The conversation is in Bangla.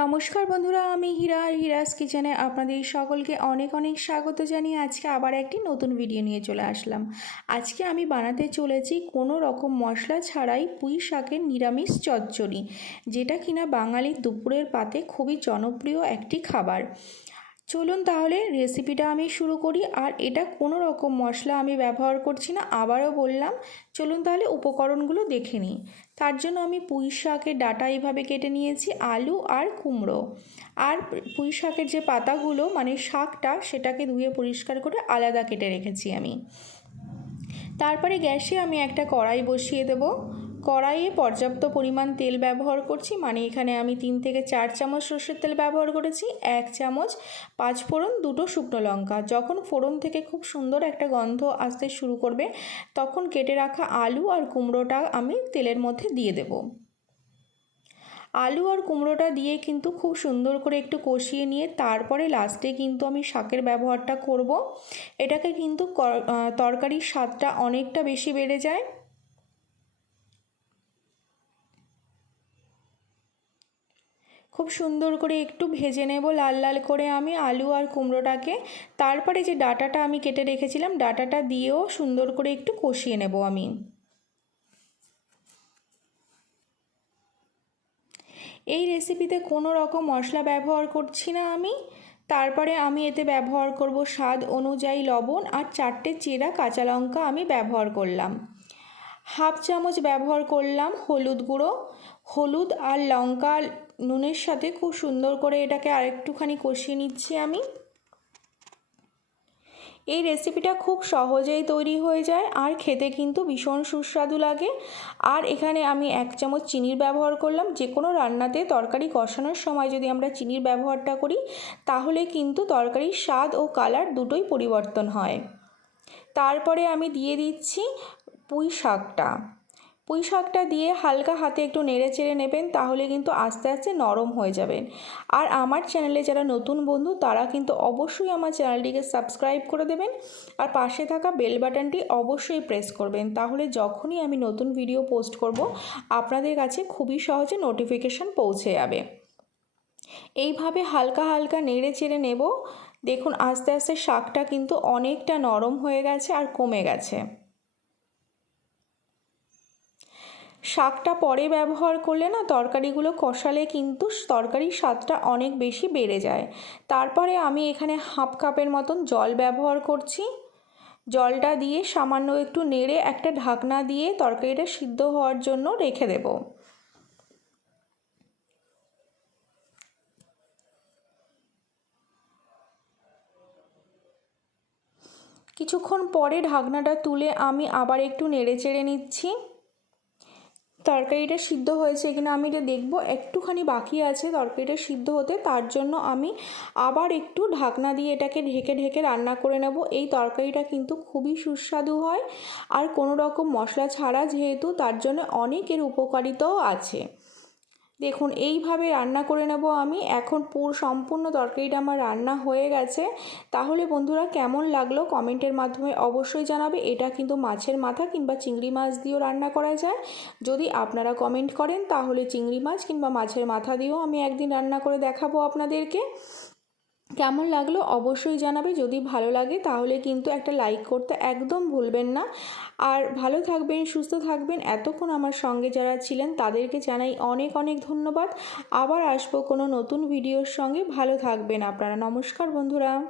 নমস্কার বন্ধুরা, আমি হীরা আর হীরাস কিচেনে আপনাদের সকলকে অনেক অনেক স্বাগত জানিয়ে আজকে আবার একটি নতুন ভিডিও নিয়ে চলে আসলাম। আজকে আমি বানাতে চলেছি কোনো রকম মশলা ছাড়াই পুঁই শাকের নিরামিষ চচ্চড়ি, যেটা কিনা বাঙালির দুপুরের পাতে খুবই জনপ্রিয় একটি খাবার। চলুন তাহলে রেসিপিটা আমি শুরু করি। আর এটা কোনো রকম মশলা আমি ব্যবহার করছি না, আবারও বললাম, চলুন তাহলে উপকরণগুলো দেখে নিই। তার জন্য আমি পুঁই শাকের ডাটা এইভাবে কেটে নিয়েছি, আলু আর কুমড়ো। আর পুঁই শাকের যে পাতাগুলো মানে শাকটা, সেটাকে ধুয়ে পরিষ্কার করে আলাদা কেটে রেখেছি আমি। তারপরে গ্যাসে আমি একটা কড়াই বসিয়ে দেবো। কড়াইয়ে পর্যাপ্ত পরিমাণ তেল ব্যবহার করছি মানে এখানে আমি তিন থেকে চার চামচ সর্ষের তেল ব্যবহার করেছি, এক চামচ পাঁচ ফোড়ন, দুটো শুকনো লঙ্কা। যখন ফোড়ন থেকে খুব সুন্দর একটা গন্ধ আসতে শুরু করবে, তখন কেটে রাখা আলু আর কুমড়োটা আমি তেলের মধ্যে দিয়ে দেবো। আলু আর কুমড়োটা দিয়ে কিন্তু খুব সুন্দর করে একটু কষিয়ে নিয়ে তারপরে লাস্টে কিন্তু আমি শাকের ব্যবহারটা করব। এটাকে কিন্তু তরকারির স্বাদটা অনেকটা বেশি বেড়ে যায়। খুব সুন্দর করে একটু ভেজে নেব লাল লাল করে আমি আলু আর কুমড়োটাকে। তারপরে যে ডাটাটা আমি কেটে রেখেছিলাম, ডাটাটা দিয়েও সুন্দর করে একটু কষিয়ে নেব আমি। এই রেসিপিতে কোনো রকম মশলা ব্যবহার করছি না আমি। তারপরে আমি এতে ব্যবহার করব স্বাদ অনুযায়ী লবণ আর চারটে চেরা কাঁচা লঙ্কা আমি ব্যবহার করলাম। হাফ চামচ ব্যবহার করলাম হলুদ গুঁড়ো, হলুদ আর লঙ্কা নুনের সাথে খুব সুন্দর করে এটাকে আরেকটুখানি কষিয়ে নিচ্ছি আমি। এই রেসিপিটা খুব সহজেই তৈরি হয়ে যায় আর খেতে কিন্তু ভীষণ সুস্বাদু লাগে। আর এখানে আমি এক চামচ চিনির ব্যবহার করলাম। যে কোনো রান্নাতে তরকারি কষানোর সময় যদি আমরা চিনির ব্যবহারটা করি, তাহলে কিন্তু তরকারির স্বাদ ও কালার দুটোই পরিবর্তন হয়। তারপরে আমি দিয়ে দিচ্ছি পুঁই শাকটা। পুঁই শাকটা দিয়ে হালকা হাতে একটু নেড়ে চেড়ে নেবেন, তাহলে কিন্তু আস্তে আস্তে নরম হয়ে যাবেন আর আমার চ্যানেলে যারা নতুন বন্ধু, তারা কিন্তু অবশ্যই আমার চ্যানেলটিকে সাবস্ক্রাইব করে দেবেন আর পাশে থাকা বেল বাটনটি অবশ্যই প্রেস করবেন। তাহলে যখনই আমি নতুন ভিডিও পোস্ট করব, আপনাদের কাছে খুবই সহজে নোটিফিকেশান পৌঁছে যাবে। এইভাবে হালকা হালকা নেড়ে চেড়ে নেব। দেখুন, আস্তে আস্তে শাকটা কিন্তু অনেকটা নরম হয়ে গেছে আর কমে গেছে। শাকটা পরে ব্যবহার করলে না তরকারিগুলো কষালে কিন্তু তরকারির স্বাদটা অনেক বেশি বেড়ে যায়। তারপরে আমি এখানে হাফ কাপের মতন জল ব্যবহার করছি। জলটা দিয়ে সামান্য একটু নেড়ে একটা ঢাকনা দিয়ে তরকারিটা সিদ্ধ হওয়ার জন্য রেখে দেব। কিছুক্ষণ পরে ঢাকনাটা তুলে আমি আবার একটু নেড়ে চেড়ে নিচ্ছি। তরকারিটা সিদ্ধ হয়েছে কিনা আমি এটা দেখব। একটুখানি বাকি আছে তরকারিটা সিদ্ধ হতে, তার জন্য আমি আবার একটু ঢাকনা দিয়ে এটাকে ঢেকে ঢেকে রান্না করে নেব। এই তরকারিটা কিন্তু খুবই সুস্বাদু হয় আর কোনো রকম মশলা ছাড়া যেহেতু তার জন্য অনেকের উপকারিতাও আছে। দেখুন, এইভাবে রান্না করে নেব আমি। এখন পুর সম্পূর্ণ তরকারিটা আমার রান্না হয়ে গেছে। তাহলে বন্ধুরা কেমন লাগল কমেন্টের মাধ্যমে অবশ্যই জানাবে। এটা কিন্তু মাছের মাথা কিংবা চিংড়ি মাছ দিয়েও রান্না করা যায়। যদি আপনারা কমেন্ট করেন, তাহলে চিংড়ি মাছ কিংবা মাছের মাথা দিয়েও আমি একদিন রান্না করে দেখাবো আপনাদেরকে। কেমন লাগল অবশ্যই জানাবে, যদি ভালো লাগে তাহলে কিন্তু একটা লাইক করতে একদম ভুলবেন না। আর ভালো থাকবেন, সুস্থ থাকবেন, এতক্ষণ আমার সঙ্গে যারা ছিলেন তাদেরকে জানাই অনেক অনেক ধন্যবাদ। আবার আসব কোনো নতুন ভিডিওর সঙ্গে। ভালো থাকবেন আপনারা। নমস্কার বন্ধুরা।